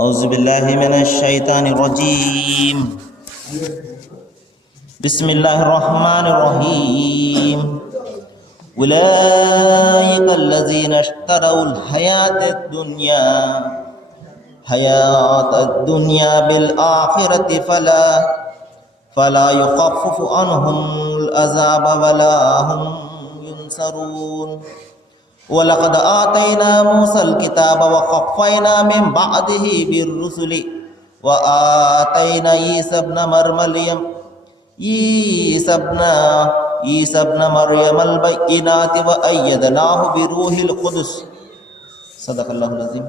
أعوذ بالله من الشيطان الرجيم. بسم الله الرحمن الرحيم. أولئك الذين اشتروا حياة الدنيا بالآخرة فلا يخفف عنهم العذاب ولا هم ينصرون. ولقد آتينا موسى الكتاب وقفينا من بعده بالرسل وآتينا عيسى ابن مريم البينات وأيدناه بروح القدس. صدق الله العظيم.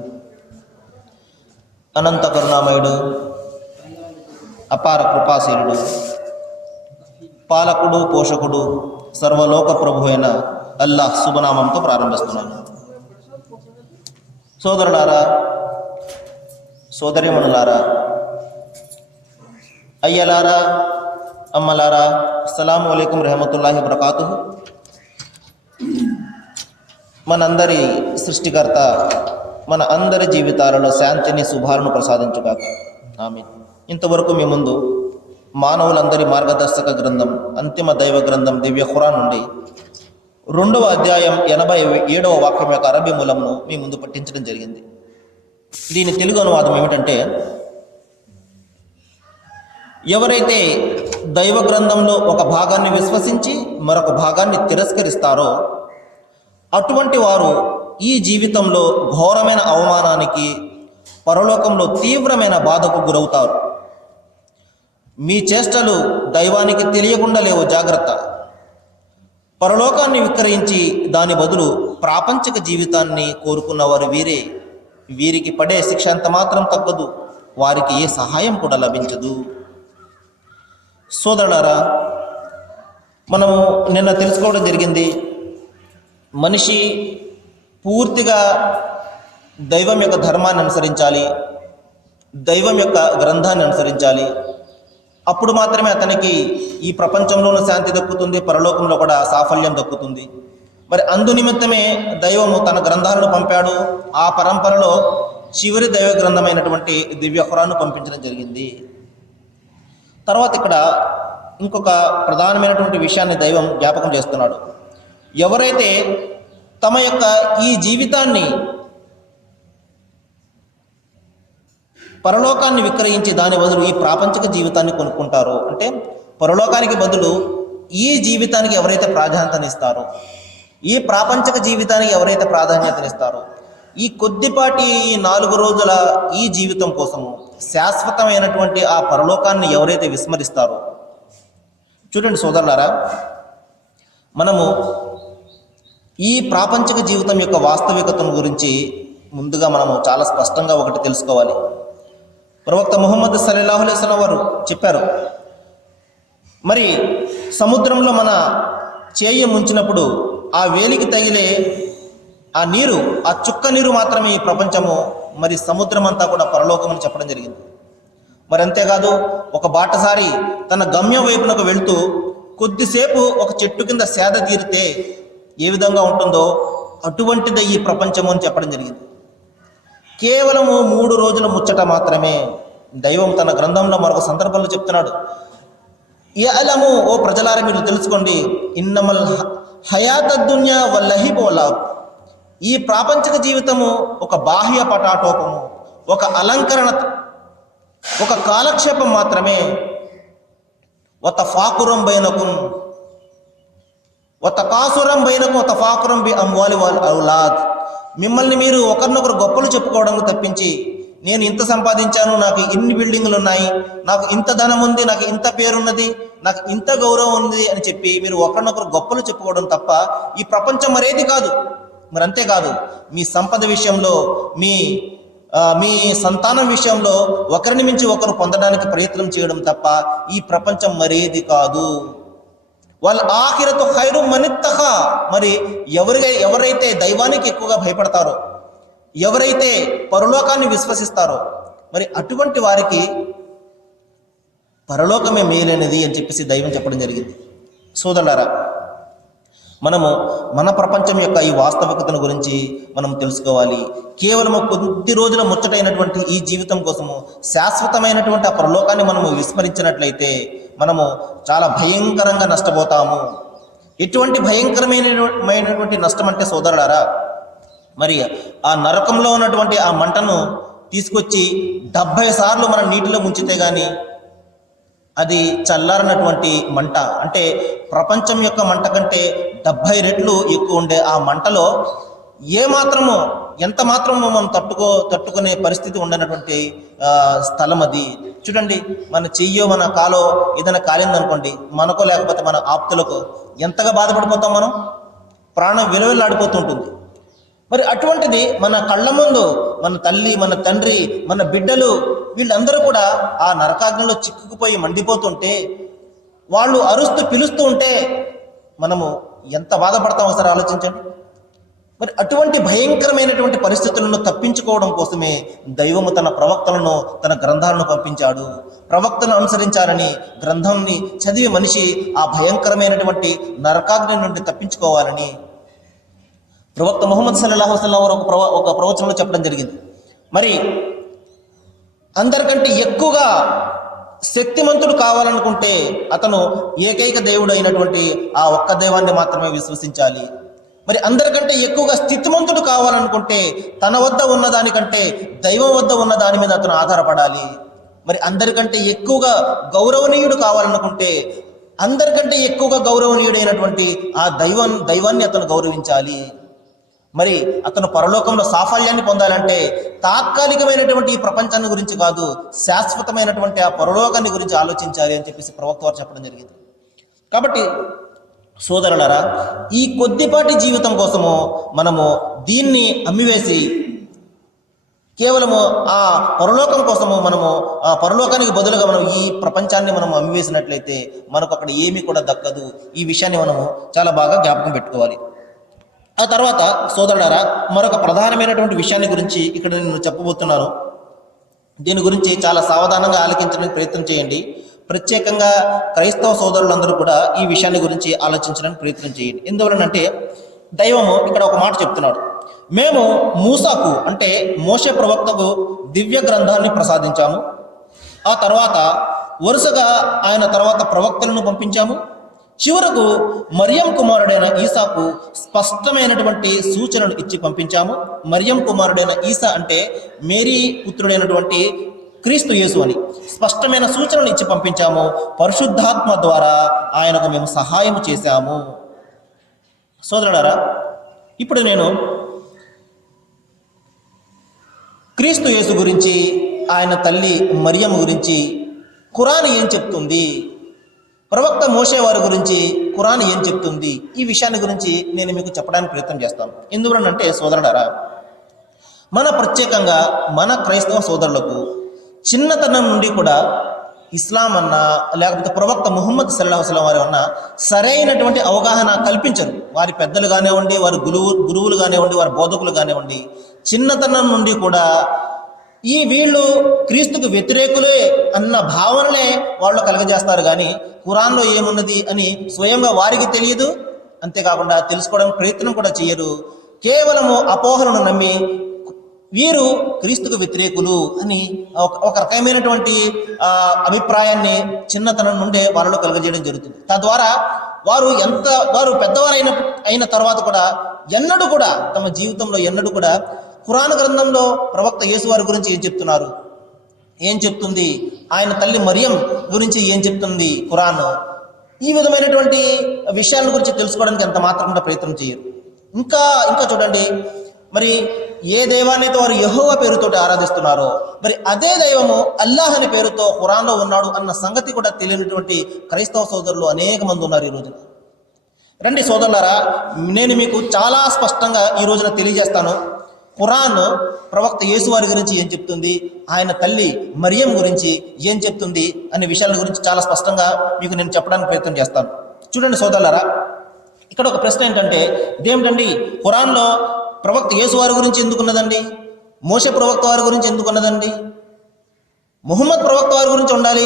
అనంత కరుణామయుడు, అపార కృపాశీలుడు, పాలకుడు, పోషకుడు, సర్వలోక ప్రభు అయిన అల్లాహ్ శుభనామంతో ప్రారంభిస్తున్నాను. సోదరులారా, సోదరిమణులారా, అయ్యలారా, అమ్మలారా, అస్సలాము అలైకుం రహమతుల్లాహి వబరకాతుహు. మనందరి సృష్టికర్త మన అందరి జీవితాలలో శాంతిని, శుభాలను ప్రసాదించుగాక. ఆమీన్. ఇంతవరకు మీ ముందు మానవులందరి మార్గదర్శక గ్రంథం, అంతిమ దైవ గ్రంథం దివ్య ఖురాన్ నుండి 2వ అధ్యాయం 87వ వాక్యం యొక్క అరబీ మూలంను మీ ముందు పట్టించడం జరిగింది. దీని తెలుగు అనువాదం ఏమిటంటే, ఎవరైతే దైవ గ్రంథంలో ఒక భాగాన్ని విశ్వసించి మరొక భాగాన్ని తిరస్కరిస్తారో అటువంటి వారు ఈ జీవితంలో ఘోరమైన అవమానానికి, పరలోకంలో తీవ్రమైన బాధకు గురవుతారు. మీ చేష్టలు దైవానికి తెలియకుండా లేవు, జాగ్రత్త. పరలోకాన్ని విక్రయించి దాని బదులు ప్రాపంచిక జీవితాన్ని కోరుకున్నవారు వీరే. వీరికి పడే శిక్ష అంత మాత్రం తగ్గదు, వారికి ఏ సహాయం కూడా లభించదు. సోదరులారా, మనము నిన్న తెలుసుకోవడం జరిగింది, మనిషి పూర్తిగా దైవం యొక్క ధర్మాన్ని అనుసరించాలి, దైవం యొక్క గ్రంథాన్ని అనుసరించాలి. అప్పుడు మాత్రమే అతనికి ఈ ప్రపంచంలోనూ శాంతి దక్కుతుంది, పరలోకంలో కూడా సాఫల్యం దక్కుతుంది. మరి అందు నిమిత్తమే దైవము తన గ్రంథాలను పంపాడు. ఆ పరంపరలో చివరి దైవ గ్రంథమైనటువంటి దివ్య ఖురాన్ను పంపించడం జరిగింది. తర్వాత ఇక్కడ ఇంకొక ప్రధానమైనటువంటి విషయాన్ని దైవం జ్ఞాపకం చేస్తున్నాడు. ఎవరైతే తమ యొక్క ఈ జీవితాన్ని, పరలోకాన్ని విక్రయించి దాని బదులు ఈ ప్రాపంచిక జీవితాన్ని కొనుక్కుంటారో, అంటే పరలోకానికి బదులు ఈ జీవితానికి ఎవరైతే ప్రాధాన్యతనిస్తారో, ఈ ప్రాపంచిక జీవితానికి ఎవరైతే ప్రాధాన్యతనిస్తారో, ఈ కొద్దిపాటి ఈ 4 రోజుల ఈ జీవితం కోసము శాశ్వతమైనటువంటి ఆ పరలోకాన్ని ఎవరైతే విస్మరిస్తారో, చూడండి సోదరులారా, మనము ఈ ప్రాపంచిక జీవితం యొక్క వాస్తవికతను గురించి ముందుగా మనము చాలా స్పష్టంగా ఒకటి తెలుసుకోవాలి. ప్రవక్త ముహమ్మద్ సల్లల్లాహు అలైహి వసల్లం వారు చెప్పారు, మరి సముద్రంలో మన చేయి ముంచినప్పుడు ఆ వేలికి తగిలే ఆ నీరు, ఆ చుక్క నీరు మాత్రమే ఈ ప్రపంచము, మరి సముద్రం అంతా కూడా పరలోకం అని చెప్పడం జరిగింది. మరి అంతేకాదు, ఒక బాటసారి తన గమ్యం వైపునకు వెళ్తూ కొద్దిసేపు ఒక చెట్టు కింద సేద తీరితే ఏ విధంగా ఉంటుందో అటువంటిదే ఈ ప్రపంచము అని చెప్పడం జరిగింది. కేవలము 3 రోజుల ముచ్చట మాత్రమే. దైవం తన గ్రంథంలో మరొక సందర్భంలో చెప్తున్నాడు, యఅలము, ఓ ప్రజలారా మీరు తెలుసుకోండి, ఇన్నమల్ హయాత దున్యా వల్లహిబ్ వలహబ్, ఈ ప్రాపంచిక జీవితము ఒక బాహ్య పటాటోపము, ఒక అలంకరణ, ఒక కాలక్షేపం మాత్రమే. వతఫాకురం బైనకుం వతకాసురం బైనకుం వతఫాకురం బి అమ్వాలి వల్ ఔలాద్, మిమ్మల్ని మీరు ఒకరినొకరు గొప్పలు చెప్పుకోవడం తప్పించి, నేను ఇంత సంపాదించాను, నాకు ఇన్ని బిల్డింగులు ఉన్నాయి, నాకు ఇంత ధనం ఉంది, నాకు ఇంత పేరున్నది, నాకు ఇంత గౌరవం ఉంది అని చెప్పి మీరు ఒకరినొకరు గొప్పలు చెప్పుకోవడం తప్ప ఈ ప్రపంచం మరేది కాదు. మరి అంతేకాదు, మీ సంపద విషయంలో, మీ సంతానం విషయంలో ఒకరిని మించి ఒకరు పొందడానికి ప్రయత్నం చేయడం తప్ప ఈ ప్రపంచం మరేది కాదు. వాళ్ళ ఆఖిరతు ఖైరు మనిత్తఖా, మరి ఎవరైతే దైవానికి ఎక్కువగా భయపడతారో, ఎవరైతే పరలోకాన్ని విశ్వసిస్తారో, మరి అటువంటి వారికి పరలోకమే మేలైనది అని చెప్పేసి దైవం చెప్పడం జరిగింది. సోదరులారా, మనము మన ప్రపంచం యొక్క ఈ వాస్తవికతను గురించి మనం తెలుసుకోవాలి. కేవలము కొద్ది రోజుల ముచ్చటైనటువంటి ఈ జీవితం కోసము శాశ్వతమైనటువంటి ఆ పరలోకాన్ని మనము విస్మరించినట్లయితే మనము చాలా భయంకరంగా నష్టపోతాము. ఎటువంటి భయంకరమైనటువంటి నష్టం అంటే సోదరులారా, మరి ఆ నరకంలో ఉన్నటువంటి ఆ మంటను తీసుకొచ్చి 70 సార్లు మనం నీటిలో ముంచితే కానీ అది చల్లారనటువంటి మంట, అంటే ప్రపంచం యొక్క మంట కంటే 70 రెట్లు ఎక్కువ ఉండే ఆ మంటలో ఎంత మాత్రము మనం తట్టుకునే పరిస్థితి ఉండనటువంటి స్థలం అది. చూడండి, మన చెయ్యో మన కాలో ఏదైనా కాలిందనుకోండి, మనకో లేకపోతే మన ఆప్తులకు ఎంతగా బాధపడిపోతాం మనం, ప్రాణం విలువలాడిపోతుంటుంది. మరి అటువంటిది మన కళ్ళ ముందు మన తల్లి, మన తండ్రి, మన బిడ్డలు వీళ్ళందరూ కూడా ఆ నరకాగ్నిలో చిక్కుకుపోయి మండిపోతుంటే, వాళ్ళు అరుస్తూ పిలుస్తూ ఉంటే మనము ఎంత బాధపడతాం ఒకసారి ఆలోచించండి. మరి అటువంటి భయంకరమైనటువంటి పరిస్థితులను తప్పించుకోవడం కోసమే దైవము తన ప్రవక్తలను, తన గ్రంథాలను పంపించాడు. ప్రవక్తను అనుసరించాలని గ్రంథంని చదివి మనిషి ఆ భయంకరమైనటువంటి నరకాగ్ని నుండి తప్పించుకోవాలని ప్రవక్త ముహమ్మద్ సల్లల్లాహు అలైహి వసల్లం ఒక ప్రవచనంలో చెప్పడం జరిగింది. మరి అందరికంటే ఎక్కువగా శక్తిమంతుడు కావాలనుకుంటే అతను ఏకైక దేవుడు అయినటువంటి ఆ ఒక్క దైవాన్ని మాత్రమే విశ్వసించాలి. మరి అందరికంటే ఎక్కువగా స్థితిమంతుడు కావాలనుకుంటే తన వద్ద ఉన్నదానికంటే దైవం వద్ద ఉన్న దాని మీద అతను ఆధారపడాలి. మరి అందరికంటే ఎక్కువగా గౌరవనీయుడు కావాలనుకుంటే అందరికంటే ఎక్కువగా గౌరవనీయుడైనటువంటి ఆ దైవాన్ని అతను గౌరవించాలి. మరి అతను పరలోకంలో సాఫల్యాన్ని పొందాలంటే తాత్కాలికమైనటువంటి ఈ ప్రపంచాన్ని గురించి కాదు, శాశ్వతమైనటువంటి ఆ పరలోకాన్ని గురించి ఆలోచించాలి అని చెప్పేసి ప్రవక్త వారు చెప్పడం జరిగింది. కాబట్టి సోదరులారా, ఈ కొద్దిపాటి జీవితం కోసము మనము దీన్ని అమ్మివేసి కేవలము ఆ పరలోకం కోసము మనము ఆ పరలోకానికి బదులుగా మనం ఈ ప్రపంచాన్ని మనం అమ్మివేసినట్లయితే మనకు అక్కడ ఏమీ కూడా దక్కదు. ఈ విషయాన్ని మనము చాలా బాగా జ్ఞాపకం పెట్టుకోవాలి. ఆ తర్వాత సోదరులారా, మరొక ప్రధానమైనటువంటి విషయాన్ని గురించి ఇక్కడ నేను చెప్పబోతున్నాను. దీని గురించి చాలా సావధానంగా ఆలోచించడానికి ప్రయత్నం చేయండి. ప్రత్యేకంగా క్రైస్తవ సోదరులందరూ కూడా ఈ విషయాన్ని గురించి ఆలోచించడానికి ప్రయత్నం చేయండి. ఎందువలనంటే దైవము ఇక్కడ ఒక మాట చెప్తున్నాడు. మేము మూసాకు అంటే మోషే ప్రవక్తకు దివ్య గ్రంథాన్ని ప్రసాదించాము. ఆ తర్వాత వరుసగా ఆయన తర్వాత ప్రవక్తలను పంపించాము. చివరకు మరియం కుమారుడైన ఈసాకు స్పష్టమైనటువంటి సూచనలు ఇచ్చి పంపించాము. మరియం కుమారుడైన ఈసా అంటే మేరీ పుత్రుడైనటువంటి క్రీస్తు యేసు అని స్పష్టమైన సూచనలు ఇచ్చి పంపించాము. పరిశుద్ధాత్మ ద్వారా ఆయనకు మేము సహాయం చేశాము. సోదరులారా, ఇప్పుడు నేను క్రీస్తు యేసు గురించి, ఆయన తల్లి మరియం గురించి ఖురాన్ ఏం చెప్తుంది, ప్రవక్త మోషే వారి గురించి ఖురాన్ ఏం చెప్తుంది, ఈ విషయాన్ని గురించి నేను మీకు చెప్పడానికి ప్రయత్నం చేస్తాను. ఎందువలనంటే సోదరులారా, ప్రత్యేకంగా మన క్రైస్తవ సోదరులకు చిన్నతనం నుండి కూడా ఇస్లాం అన్నా లేకపోతే ప్రవక్త ముహమ్మద్ సల్లల్లాహు అలైహి వసల్లం వారి అన్నా సరైనటువంటి అవగాహన కల్పించరు. వారి పెద్దలు కానివ్వండి, వారి గురువులు కానివ్వండి, వారి బోధకులు కానివ్వండి, చిన్నతనం నుండి కూడా వీళ్ళు క్రీస్తుకు వ్యతిరేకులే అన్న భావనలే వాళ్ళు కలుగజేస్తారు. కానీ ఖురాన్లో ఏమున్నది అని స్వయంగా వారికి తెలియదు. అంతేకాకుండా తెలుసుకోవడానికి ప్రయత్నం కూడా చేయరు. కేవలము అపోహలను నమ్మి వీరు క్రీస్తుకు వ్యతిరేకులు అని ఒక రకమైనటువంటి అభిప్రాయాన్ని చిన్నతనం నుండే వాళ్ళలో కలుగజేయడం జరుగుతుంది. తద్వారా వారు పెద్దవారు అయిన తర్వాత కూడా ఎన్నడూ కూడా తమ జీవితంలో ఎన్నడూ కూడా ఖురాన్ గ్రంథంలో ప్రవక్త యేసు వారి గురించి ఏం చెప్తున్నారు, ఏం చెప్తుంది, ఆయన తల్లి మరియం గురించి ఏం చెప్తుంది ఖురాన్, ఈ విధమైనటువంటి విషయాల గురించి తెలుసుకోవడానికి ఎంత మాత్రం కూడా ప్రయత్నం చేయరు. ఇంకా చూడండి, మరి ఏ దైవాన్నైతే వారు యెహోవా పేరుతోటి ఆరాధిస్తున్నారో మరి అదే దైవము అల్లాహ్ అనే పేరుతో ఖురాన్లో ఉన్నాడు అన్న సంగతి కూడా తెలియనటువంటి క్రైస్తవ సోదరులు అనేక మంది ఉన్నారు ఈ రోజున. రండి సోదరులారా, నేను మీకు చాలా స్పష్టంగా ఈ రోజున తెలియజేస్తాను. ఖురాన్ ప్రవక్త యేసు వారి గురించి ఏం చెప్తుంది, ఆయన తల్లి మరియం గురించి ఏం చెప్తుంది అనే విషయాల గురించి చాలా స్పష్టంగా మీకు నేను చెప్పడానికి ప్రయత్నం చేస్తాను. చూడండి సోదరులారా, ఇక్కడ ఒక ప్రశ్న ఏంటంటే, ఇదేమిటండి ఖురాన్లో ప్రవక్త యేసు వారి గురించి ఎందుకున్నదండి, మోషే ప్రవక్త వారి గురించి ఎందుకున్నదండి, ముహమ్మద్ ప్రవక్త వారి గురించి ఉండాలి,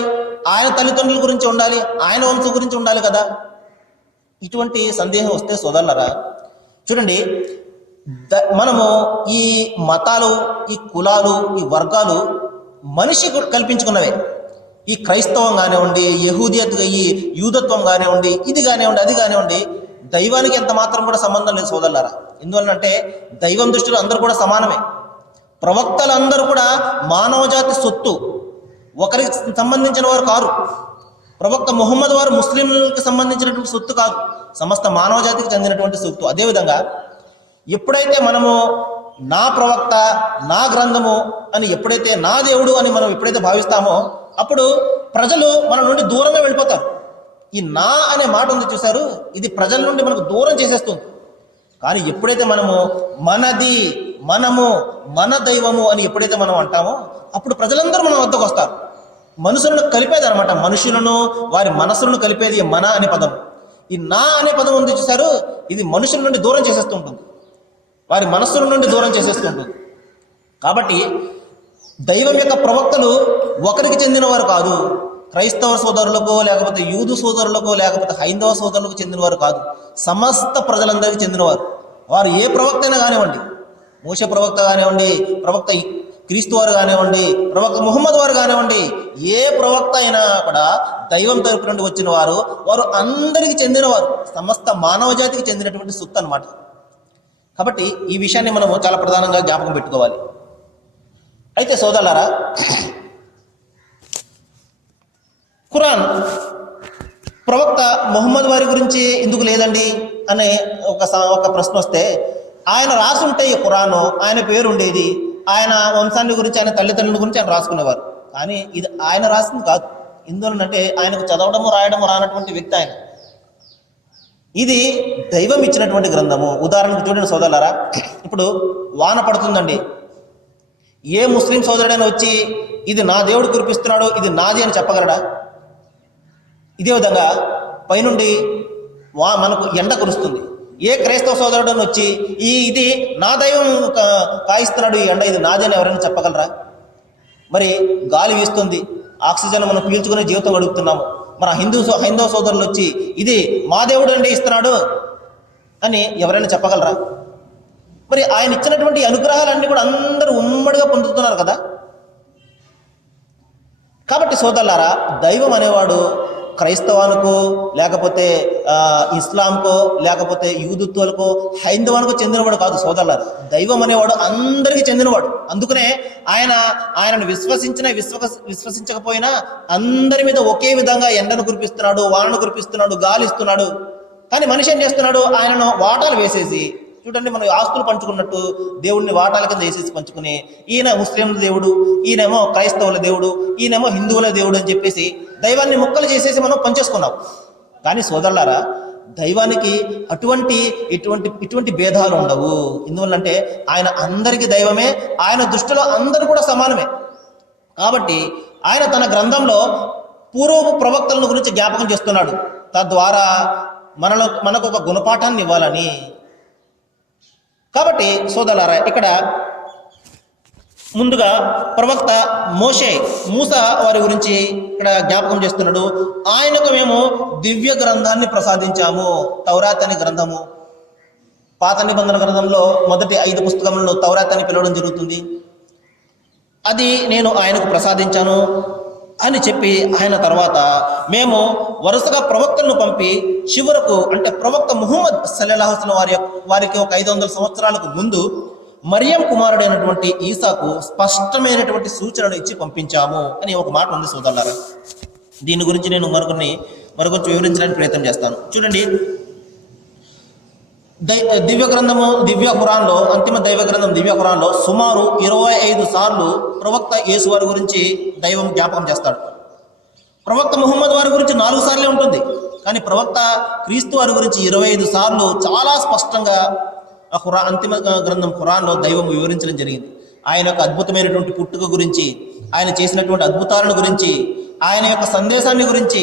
ఆయన తల్లిదండ్రుల గురించి ఉండాలి, ఆయన వంశం గురించి ఉండాలి కదా. ఇటువంటి సందేహం వస్తే సోదరులారా చూడండి, మనము ఈ మతాలు, ఈ కులాలు, ఈ వర్గాలు మనిషి కల్పించుకున్నవే. ఈ క్రైస్తవం కానివ్వండి, యహూదియత్, ఈ యూదత్వం కానివ్వండి, ఇది కానివ్వండి, అది కానివ్వండి, దైవానికి ఎంత మాత్రం కూడా సంబంధం లేదు సోదరులారా. ఎందువల్లంటే దైవం దృష్టిలో అందరూ కూడా సమానమే. ప్రవక్తలందరూ కూడా మానవ జాతి సొత్తు, ఒకరికి సంబంధించిన వారు కారు. ప్రవక్త ముహమ్మద్ వారు ముస్లింలకు సంబంధించినటువంటి సొత్తు కాదు, సమస్త మానవ జాతికి చెందినటువంటి సొత్తు. అదేవిధంగా ఎప్పుడైతే మనము నా ప్రవక్త, నా గ్రంథము అని, ఎప్పుడైతే నా దేవుడు అని మనం ఎప్పుడైతే భావిస్తామో అప్పుడు ప్రజలు మన నుండి దూరమే వెళ్ళిపోతారు. ఈ నా అనే మాట ఉంది చూశారు, ఇది ప్రజల నుండి మనకు దూరం చేసేస్తుంది. కానీ ఎప్పుడైతే మనము మనది, మనము, మన దైవము అని ఎప్పుడైతే మనం అంటామో అప్పుడు ప్రజలందరూ మన వద్దకు వస్తారు. మనుషులను కలిపేది అనమాట, మనుషులను వారి మనసులను కలిపేది మన అనే పదం. ఈ నా అనే పదం ఉంది చూశారు, ఇది మనుషుల నుండి దూరం చేసేస్తూ ఉంటుంది, వారి మనస్సుల నుండి దూరం చేసేస్తూ ఉంటుంది. కాబట్టి దైవం యొక్క ప్రవక్తలు ఒకరికి చెందినవారు కాదు, క్రైస్తవ సోదరులకు, లేకపోతే యూదు సోదరులకు, లేకపోతే హైందవ సోదరులకు చెందినవారు కాదు, సమస్త ప్రజలందరికీ చెందినవారు. వారు ఏ ప్రవక్త అయినా కానివ్వండి, మోషే ప్రవక్త కానివ్వండి, ప్రవక్త క్రీస్తు వారు కానివ్వండి, ప్రవక్త ముహమ్మద్ వారు కానివ్వండి, ఏ ప్రవక్త అయినా కూడా దైవం తరపు నుండి వచ్చిన వారు, వారు అందరికీ చెందినవారు, సమస్త మానవ జాతికి చెందినటువంటి సొత్తు అన్నమాట. కాబట్టి ఈ విషయాన్ని మనము చాలా ప్రధానంగా జ్ఞాపకం పెట్టుకోవాలి. అయితే సోదరులారా, ఖురాన్ ప్రవక్త ముహమ్మద్ వారి గురించి ఎందుకు లేదండి అనే ఒక ప్రశ్న వస్తే, ఆయన రాసుంటే ఈ ఖురాను, ఆయన పేరు ఉండేది, ఆయన వంశాన్ని గురించి, ఆయన తల్లిదండ్రుల గురించి ఆయన రాసుకునేవారు. కానీ ఇది ఆయన రాసింది కాదు. ఎందువల్లంటే ఆయనకు చదవడము రాయడము రానటువంటి వ్యక్తి ఆయన. ఇది దైవం ఇచ్చినటువంటి గ్రంథము. ఉదాహరణకు చూడండి సోదరులారా, ఇప్పుడు వాన పడుతుందండి, ఏ ముస్లిం సోదరుడైనా వచ్చి ఇది నా దేవుడు కురిపిస్తున్నాడు, ఇది నాది అని చెప్పగలడా? ఇదే విధంగా పైనుండి మనకు ఎండ కురుస్తుంది, ఏ క్రైస్తవ సోదరుడని వచ్చి ఇది నా దైవం కాయిస్తున్నాడు, ఈ ఎండ ఇది నాది అని ఎవరైనా చెప్పగలరా? మరి గాలి వీస్తుంది, ఆక్సిజన్ మనం పీల్చుకునే జీవితం గడుపుతున్నాము. మన హైందవ సోదరులు వచ్చి ఇది మా దేవుడు అండి ఇస్తున్నాడు అని ఎవరైనా చెప్పగలరా? మరి ఆయన ఇచ్చినటువంటి అనుగ్రహాలన్నీ కూడా అందరూ ఉమ్మడిగా పొందుతున్నారు కదా. కాబట్టి సోదరులారా, దైవం అనేవాడు క్రైస్తవానికో, లేకపోతే ఇస్లాంకో, లేకపోతే యూదుత్వాలకో, హైందవానికో చెందినవాడు కాదు సోదరులారా. దైవం అనేవాడు అందరికీ చెందినవాడు. అందుకనే ఆయనను విశ్వసించకపోయినా అందరి మీద ఒకే విధంగా ఎండను కురిపిస్తున్నాడు, వానను కురిపిస్తున్నాడు, గాలి ఇస్తున్నాడు. కానీ మనిషి ఏం చేస్తున్నాడు? ఆయనను వాటాలు వేసేసి, చూడండి మనం ఆస్తులు పంచుకున్నట్టు దేవుడిని వాటాల కింద వేసేసి పంచుకుని, ఈయన ముస్లింల దేవుడు, ఈయనేమో క్రైస్తవుల దేవుడు, ఈయనేమో హిందువుల దేవుడు అని చెప్పేసి దైవాన్ని ముక్కలు చేసేసి మనం పనిచేసుకున్నాం. కానీ సోదరులారా, దైవానికి ఇటువంటి భేదాలు ఉండవు. ఎందువల్లంటే ఆయన అందరికీ దైవమే, ఆయన దృష్టిలో అందరూ కూడా సమానమే. కాబట్టి ఆయన తన గ్రంథంలో పూర్వపు ప్రవక్తల గురించి జ్ఞాపకం చేస్తున్నాడు, తద్వారా మనకు ఒక గుణపాఠాన్ని ఇవ్వాలని. కాబట్టి సోదరులారా, ఇక్కడ ముందుగా ప్రవక్త మూసా వారి గురించి ఇక్కడ జ్ఞాపకం చేస్తున్నాడు. ఆయనకు మేము దివ్య గ్రంథాన్ని ప్రసాదించాము, తౌరాత్ అనే గ్రంథము. పాత నిబంధన గ్రంథంలో మొదటి 5 పుస్తకములను తౌరాత్ అని పిలవడం జరుగుతుంది. అది నేను ఆయనకు ప్రసాదించాను అని చెప్పి ఆయన తర్వాత మేము వరుసగా ప్రవక్తలను పంపి చివరకు, అంటే ప్రవక్త ముహమ్మద్ సల్లల్లాహు అలైహి వసల్లం వారికి ఒక 500 సంవత్సరాలకు ముందు మరియం కుమారుడైనటువంటి ఈసాకు స్పష్టమైనటువంటి సూచనలు ఇచ్చి పంపించాము అని ఒక మాట ఉంది సోదరులారా. దీని గురించి నేను మరొకటి వివరించడానికి ప్రయత్నం చేస్తాను. చూడండి, దివ్య ఖురాన్లో, అంతిమ దైవ గ్రంథం దివ్య ఖురాన్లో సుమారు 25 సార్లు ప్రవక్త యేసు వారి గురించి దైవం జ్ఞాపకం చేస్తాడు. ప్రవక్త ముహమ్మద్ వారి గురించి 4 సార్లే ఉంటుంది. కానీ ప్రవక్త క్రీస్తు వారి గురించి 25 సార్లు చాలా స్పష్టంగా అంతిమ గ్రంథం ఖురాన్లో దైవం వివరించడం జరిగింది. ఆయన యొక్క అద్భుతమైనటువంటి పుట్టుక గురించి, ఆయన చేసినటువంటి అద్భుతాలను గురించి, ఆయన యొక్క సందేశాన్ని గురించి,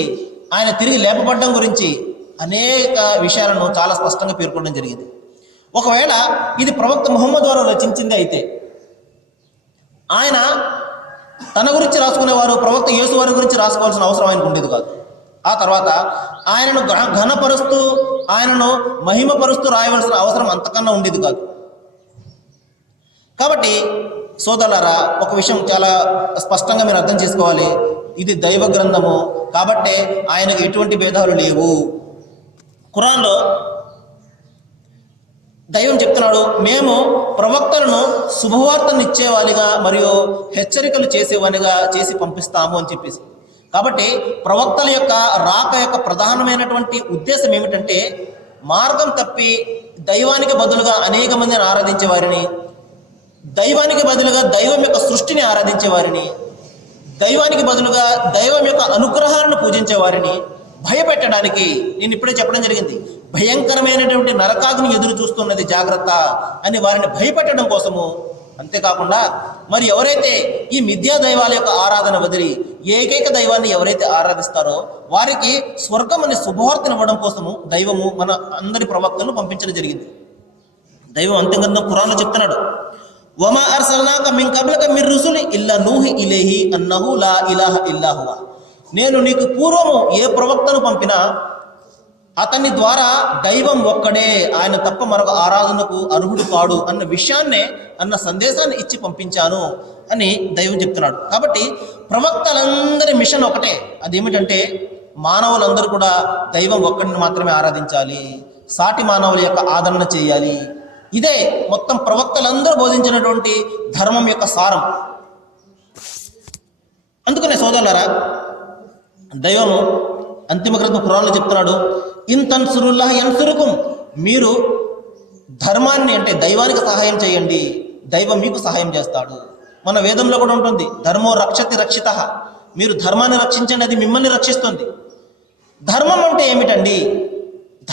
ఆయన తిరిగి లేపబడ్డం గురించి అనేక విషయాలను చాలా స్పష్టంగా పేర్కొనడం జరిగింది. ఒకవేళ ఇది ప్రవక్త ముహమ్మద్ వారు రచించింది అయితే ఆయన తన గురించి రాసుకునేవారు, ప్రవక్త యేసు వారి గురించి రాసుకోవాల్సిన అవసరం ఆయనకు ఉండేది కాదు. ఆ తర్వాత ఆయనను ఘనపరుస్తూ ఆయనను మహిమపరుస్తూ రాయవలసిన అవసరం అంతకన్నా ఉండేది కాదు. కాబట్టి సోదరులారా, ఒక విషయం చాలా స్పష్టంగా మీరు అర్థం చేసుకోవాలి. ఇది దైవ గ్రంథము కాబట్టే ఆయనకు ఎటువంటి భేదాలు లేవు. ఖురాన్లో దైవం చెప్తున్నాడు, మేము ప్రవక్తలను శుభవార్తను ఇచ్చేవానిగా మరియు హెచ్చరికలు చేసేవానిగా చేసి పంపిస్తాము అని చెప్పేసి. కాబట్టి ప్రవక్తల యొక్క రాక యొక్క ప్రధానమైనటువంటి ఉద్దేశం ఏమిటంటే, మార్గం తప్పి దైవానికి బదులుగా అనేక మందిని ఆరాధించే వారిని, దైవానికి బదులుగా దైవం యొక్క సృష్టిని ఆరాధించే వారిని, దైవానికి బదులుగా దైవం యొక్క అనుగ్రహాలను పూజించే వారిని భయపెట్టడానికి, నేను ఇప్పుడే చెప్పడం జరిగింది, భయంకరమైనటువంటి నరకాగ్ని ఎదురు చూస్తున్నది, జాగ్రత్త అని వారిని భయపెట్టడం కోసము. అంతేకాకుండా మరి ఎవరైతే ఈ మిథ్యా దైవాల యొక్క ఆరాధన వదిలి ఏకైక దైవాన్ని ఎవరైతే ఆరాధిస్తారో వారికి స్వర్గం అనే శుభవార్తను ఇవ్వడం కోసము దైవము మన అందరి ప్రవక్తలను పంపించడం జరిగింది. దైవం అంతేకాదు ఖురాన్లో చెప్తున్నాడు, వమా అర్సల్నాక మిన్ కబ్లక మిర్ రుసులి ఇల్లా నూహి ఇలైహి అన్నహు లా ఇలాహ ఇల్లా హువ. నేను నీకు పూర్వము ఏ ప్రవక్తను పంపినా అతని ద్వారా దైవం ఒక్కడే, ఆయన తప్ప మరొక ఆరాధనకు అర్హుడు కాడు అన్న విషయాన్నే, అన్న సందేశాన్ని ఇచ్చి పంపించాను అని దైవం చెప్తున్నాడు. కాబట్టి ప్రవక్తలందరి మిషన్ ఒకటే, అదేమిటంటే మానవులందరూ కూడా దైవం ఒక్కడిని మాత్రమే ఆరాధించాలి, సాటి మానవుల యొక్క ఆదరణ చేయాలి. ఇదే మొత్తం ప్రవక్తలందరూ బోధించినటువంటి ధర్మం యొక్క సారం. అందుకనే సోదరులారా, దైవము అంతిమ గ్రంథం ఖురాన్లో చెప్తున్నాడు, ఇన్ తన్సురుల్లాహ్ యన్సురుకుం. మీరు ధర్మాన్ని అంటే దైవానికి సహాయం చేయండి, దైవం మీకు సహాయం చేస్తాడు. మన వేదంలో కూడా ఉంటుంది, ధర్మో రక్షతి రక్షితః. మీరు ధర్మాన్ని రక్షించండి, అది మిమ్మల్ని రక్షిస్తుంది. ధర్మం అంటే ఏమిటండి?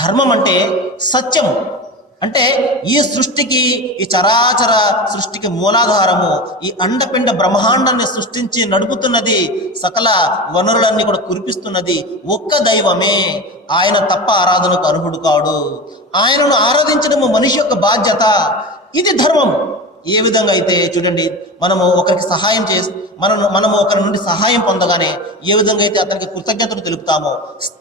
ధర్మం అంటే సత్యము. అంటే ఈ సృష్టికి, ఈ చరాచర సృష్టికి మూలాధారము, ఈ అండపిండ బ్రహ్మాండాన్ని సృష్టించి నడుపుతున్నది, సకల వనరులన్నీ కూడా కురిపిస్తున్నది ఒక్క దైవమే. ఆయన తప్ప ఆరాధనకు అర్హుడు కాడు. ఆయనను ఆరాధించడము మనిషి యొక్క బాధ్యత. ఇది ధర్మము. ఏ విధంగా అయితే చూడండి, మనము ఒకరికి సహాయం చేసి మనము ఒకరి నుండి సహాయం పొందగానే ఏ విధంగా అయితే అతనికి కృతజ్ఞతలు తెలుపుతామో,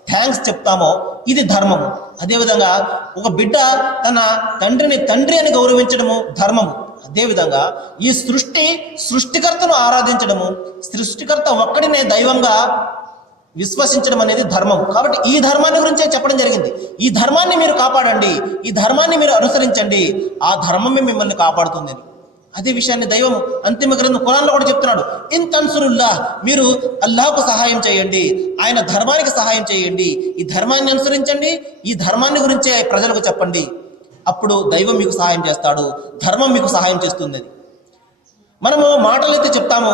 థ్యాంక్స్ చెప్తామో, ఇది ధర్మము. అదేవిధంగా ఒక బిడ్డ తన తండ్రిని తండ్రి అని గౌరవించడము ధర్మము. అదేవిధంగా ఈ సృష్టికర్తను ఆరాధించడము, సృష్టికర్త ఒక్కడినే దైవంగా విశ్వసించడం అనేది ధర్మం. కాబట్టి ఈ ధర్మాన్ని గురించే చెప్పడం జరిగింది. ఈ ధర్మాన్ని మీరు కాపాడండి, ఈ ధర్మాన్ని మీరు అనుసరించండి, ఆ ధర్మమే మిమ్మల్ని కాపాడుతుంది. అదే విషయాన్ని దైవం అంతిమ గ్రంథం ఖురాన్లో కూడా చెప్తున్నాడు, ఇన్ తన్సురుల్లాహ్. మీరు అల్లాహ్కు సహాయం చేయండి, ఆయన ధర్మానికి సహాయం చేయండి, ఈ ధర్మాన్ని అనుసరించండి, ఈ ధర్మాన్ని గురించే ప్రజలకు చెప్పండి. అప్పుడు దైవం మీకు సహాయం చేస్తాడు, ధర్మం మీకు సహాయం చేస్తుంది. మనము మాటలైతే చెప్తాము,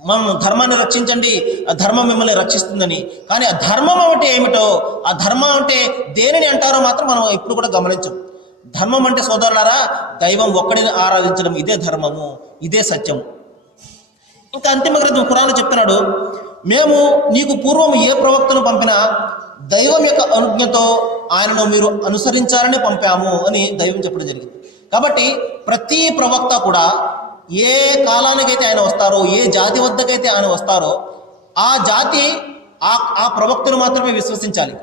మనం ధర్మాన్ని రక్షించండి, ఆ ధర్మం మిమ్మల్ని రక్షిస్తుందని. కానీ ఆ ధర్మం అంటే ఏమిటో, ఆ ధర్మం అంటే దేనిని అంటారో మాత్రం మనం ఇప్పుడు కూడా గమనించం. ధర్మం అంటే సోదరులారా, దైవం ఒక్కడిని ఆరాధించడం, ఇదే ధర్మము, ఇదే సత్యము. ఇంకా అంతిమ గ్రంథం ఖురాన్లో చెప్తున్నాడు, మేము నీకు పూర్వం ఏ ప్రవక్తను పంపినా దైవం యొక్క అనుజ్ఞతో ఆయనను మీరు అనుసరించాలని పంపాము అని దైవం చెప్పడం జరిగింది. కాబట్టి ప్రతి ప్రవక్త కూడా ఏ కాలానికైతే ఆయన వస్తారో, ఏ జాతి వద్దకైతే ఆయన వస్తారో ఆ జాతి ఆ ప్రవక్తను మాత్రమే విశ్వసించాలి.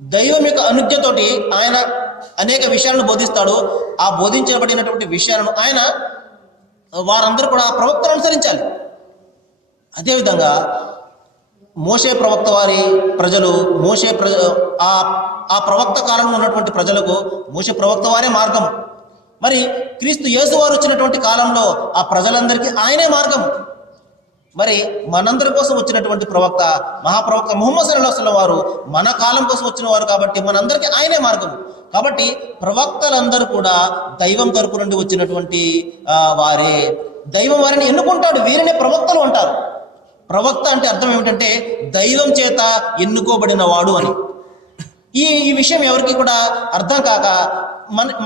దైవం యొక్క అనుజ్ఞతోటి ఆయన అనేక విషయాలను బోధిస్తాడు. ఆ బోధించబడినటువంటి విషయాలను ఆయన వారందరూ కూడా ఆ ప్రవక్తను అనుసరించాలి. అదేవిధంగా మోషే ప్రవక్త వారి ప్రజలు, ఆ ప్రవక్త కాలంలో ఉన్నటువంటి ప్రజలకు మోషే ప్రవక్త వారే మార్గం. మరి క్రీస్తు యేసు వారు వచ్చినటువంటి కాలంలో ఆ ప్రజలందరికీ ఆయనే మార్గం. మరి మనందరి కోసం వచ్చినటువంటి ప్రవక్త, మహాప్రవక్త ముహమ్మద్ సల్లల్లాహు అలైహి వసల్లం వారు మన కాలం కోసం వచ్చిన వారు కాబట్టి మనందరికీ ఆయనే మార్గం. కాబట్టి ప్రవక్తలందరూ కూడా దైవం తరపు నుండి వచ్చినటువంటి వారే. దైవం వారిని ఎన్నుకుంటాడు, వీరినే ప్రవక్తలు అంటారు. ప్రవక్త అంటే అర్థం ఏమిటంటే దైవం చేత ఎన్నుకోబడిన వాడు అని. ఈ విషయం ఎవరికి కూడా అర్థం కాక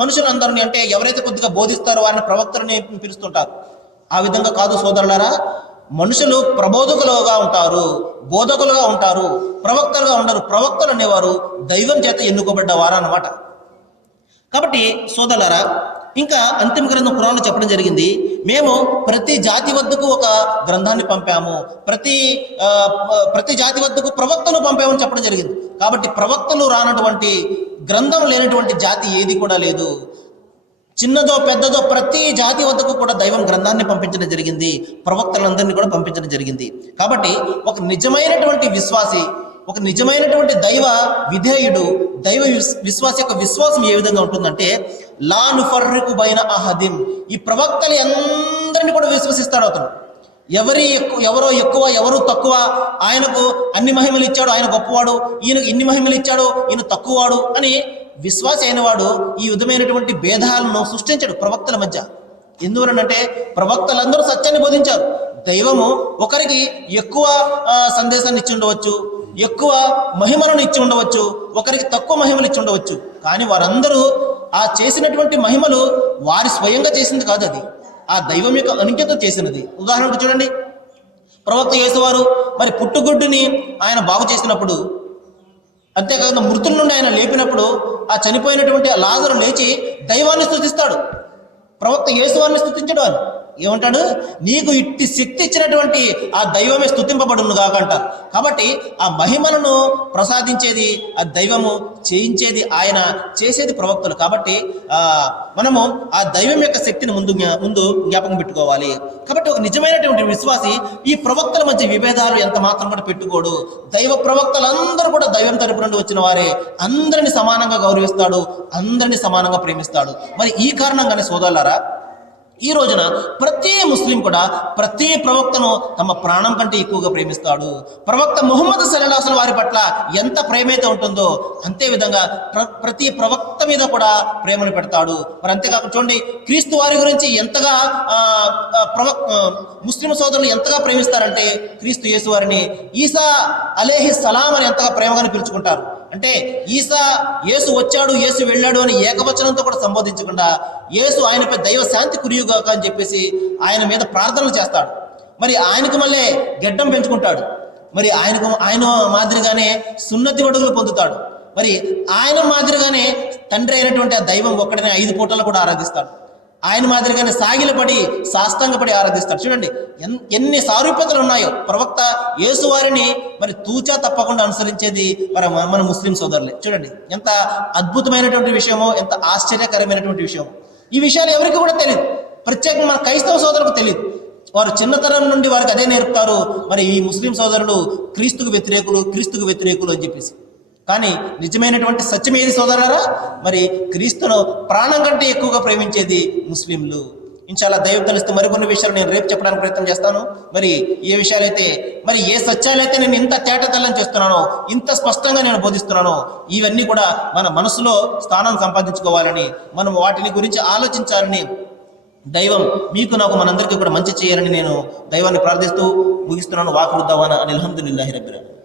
మనుషులందరినీ, అంటే ఎవరైతే కొద్దిగా బోధిస్తారో వారిని ప్రవక్తలని పిలుస్తుంటారు. ఆ విధంగా కాదు సోదరులారా, మనుషులు ప్రబోధకులుగా ఉంటారు, బోధకులుగా ఉంటారు, ప్రవక్తలుగా ఉండరు. ప్రవక్తలు అనేవారు దైవం చేత ఎన్నుకోబడ్డవారు అన్నమాట. కాబట్టి సోదరులారా, ఇంకా అంతిమ గ్రంథం ఖురాన్లో చెప్పడం జరిగింది, మేము ప్రతి జాతి వద్దకు ఒక గ్రంథాన్ని పంపాము, ప్రతి జాతి వద్దకు ప్రవక్తను పంపామని చెప్పడం జరిగింది. కాబట్టి ప్రవక్తలు రానటువంటి గ్రంథం లేనటువంటి జాతి ఏది కూడా లేదు. చిన్నదో పెద్దదో ప్రతి జాతి వద్దకు కూడా దైవం గ్రంథాన్ని పంపించడం జరిగింది, ప్రవక్తలందరినీ కూడా పంపించడం జరిగింది. కాబట్టి ఒక నిజమైనటువంటి విశ్వాసి, ఒక నిజమైనటువంటి దైవ విధేయుడు, దైవ విశ్వాస యొక్క విశ్వాసం ఏ విధంగా ఉంటుందంటే, లా నుఫర్రికు బైన అహదిం, ఈ ప్రవక్తలు అందరినీ కూడా విశ్వసిస్తాడు అతను. ఎవరో ఎక్కువ ఎవరు తక్కువ, ఆయనకు అన్ని మహిమలు ఇచ్చాడు, ఆయన గొప్పవాడు, ఈయనకు ఇన్ని మహిమలు ఇచ్చాడు, ఈయన తక్కువవాడు అని విశ్వాసి అయిన వాడు ఈ విధమైనటువంటి భేదాలను సృష్టించాడు ప్రవక్తల మధ్య. ఎందువలనంటే ప్రవక్తలందరూ సత్యాన్ని బోధించారు. దైవము ఒకరికి ఎక్కువ సందేశాన్ని ఇచ్చి ఉండవచ్చు, ఎక్కువ మహిమలను ఇచ్చి ఉండవచ్చు, ఒకరికి తక్కువ మహిమలు ఇచ్చి ఉండవచ్చు. కానీ వారందరూ ఆ చేసినటువంటి మహిమలు వారి స్వయంగా చేసింది కాదు, అది ఆ దైవం యొక్క అనుజ్ఞతో చేసినది. ఉదాహరణకు చూడండి, ప్రవక్త యేసువారు మరి పుట్టుగుడ్డుని ఆయన బాగు చేసినప్పుడు, అంతేకాకుండా మృతుల నుండి ఆయన లేపినప్పుడు ఆ చనిపోయినటువంటి ఆ లాజరు లేచి దైవాన్ని స్తుతిస్తాడు. ప్రవక్త యేసువారిని స్తుతించడు అని ఏమంటాడు, నీకు ఇట్టి శక్తి ఇచ్చినటువంటి ఆ దైవమే స్తుతింపబడును గాక అంటారు. కాబట్టి ఆ మహిమలను ప్రసాదించేది ఆ దైవము, చేయించేది ఆయన, చేసేది ప్రవక్తలు. కాబట్టి మనము ఆ దైవం యొక్క శక్తిని ముందు జ్ఞాపకం పెట్టుకోవాలి. కాబట్టి ఒక నిజమైనటువంటి విశ్వాసి ఈ ప్రవక్తల మధ్య విభేదాలు ఎంత మాత్రం కూడా పెట్టుకోడు. దైవ ప్రవక్తలందరూ కూడా దైవం తరపు నుండి వచ్చిన వారే, అందరిని సమానంగా గౌరవిస్తాడు, అందరిని సమానంగా ప్రేమిస్తాడు. మరి ఈ కారణంగానే సోదరులారా, ఈ రోజున ప్రతి ముస్లిం కూడా ప్రతి ప్రవక్తను తమ ప్రాణం కంటే ఎక్కువగా ప్రేమిస్తాడు. ప్రవక్త ముహమ్మద్ సల్లల్లాహు అలైహి వసల్లం వారి పట్ల ఎంత ప్రేమైతే ఉంటుందో అంతే విధంగా ప్రతి ప్రవక్త మీద కూడా ప్రేమను పెడతాడు. మరి అంతేకాకుండా చూడండి, క్రీస్తు వారి గురించి ఎంతగా ముస్లిం సోదరులు ఎంతగా ప్రేమిస్తారంటే, క్రీస్తు యేసు వారిని ఈసా అలైహి సలాం అని ఎంతగా ప్రేమగానే పిలుచుకుంటారు. అంటే యేసు వచ్చాడు, యేసు వెళ్ళాడు అని ఏకవచనంతో కూడా సంబోధించకుండా, యేసు ఆయనపై దైవ శాంతి కురియుగాక అని చెప్పేసి ఆయన మీద ప్రార్థనలు చేస్తాడు. మరి ఆయనకు మళ్ళీ గెడ్డం పెంచుకుంటాడు. మరి ఆయన మాదిరిగానే సున్నతి వడుగులు పొందుతాడు. మరి ఆయన మాదిరిగానే తండ్రి అయినటువంటి ఆ దైవం ఒక్కడనే 5 పూటలు కూడా ఆరాధిస్తాడు. ఆయన మాదిరిగానే సాగిలపడి సాష్టాంగపడి ఆరాధిస్తాడు. చూడండి ఎన్ని సారూప్యతలు ఉన్నాయో. ప్రవక్త యేసు వారిని మరి తూచా తప్పకుండా అనుసరించేది మన ముస్లిం సోదరులే. చూడండి ఎంత అద్భుతమైనటువంటి విషయమో, ఎంత ఆశ్చర్యకరమైనటువంటి విషయమో. ఈ విషయాలు ఎవరికి కూడా తెలియదు, ప్రత్యేకంగా మన క్రైస్తవ సోదరులకు తెలియదు. వారు చిన్నతరం నుండి వారికి అదే నేర్పుతారు, మరి ఈ ముస్లిం సోదరులు క్రీస్తుకు వ్యతిరేకులు అని చెప్పేసి. కానీ నిజమైనటువంటి సత్యం ఏది సోదరులారా? మరి క్రీస్తును ప్రాణం కంటే ఎక్కువగా ప్రేమించేది ముస్లింలు. ఇన్షాల్లా దైవం తెలిస్తే మరికొన్ని విషయాలు నేను రేపు చెప్పడానికి ప్రయత్నం చేస్తాను. మరి ఏ విషయాలైతే, మరి ఏ సత్యాలైతే నేను ఇంత తేటతెల్లం చేస్తున్నానో, ఇంత స్పష్టంగా నేను బోధిస్తున్నానో, ఇవన్నీ కూడా మన మనసులో స్థానం సంపాదించుకోవాలని, మనం వాటిని గురించి ఆలోచించాలని దైవం మీకు నాకు మనందరికీ కూడా మంచి చేయాలని నేను దైవాన్ని ప్రార్థిస్తూ ముగిస్తున్నాను. వాఖిరు దవానా అనిల్ హమ్దులిల్లాహి రబ్బిల్ ఆలమీన్.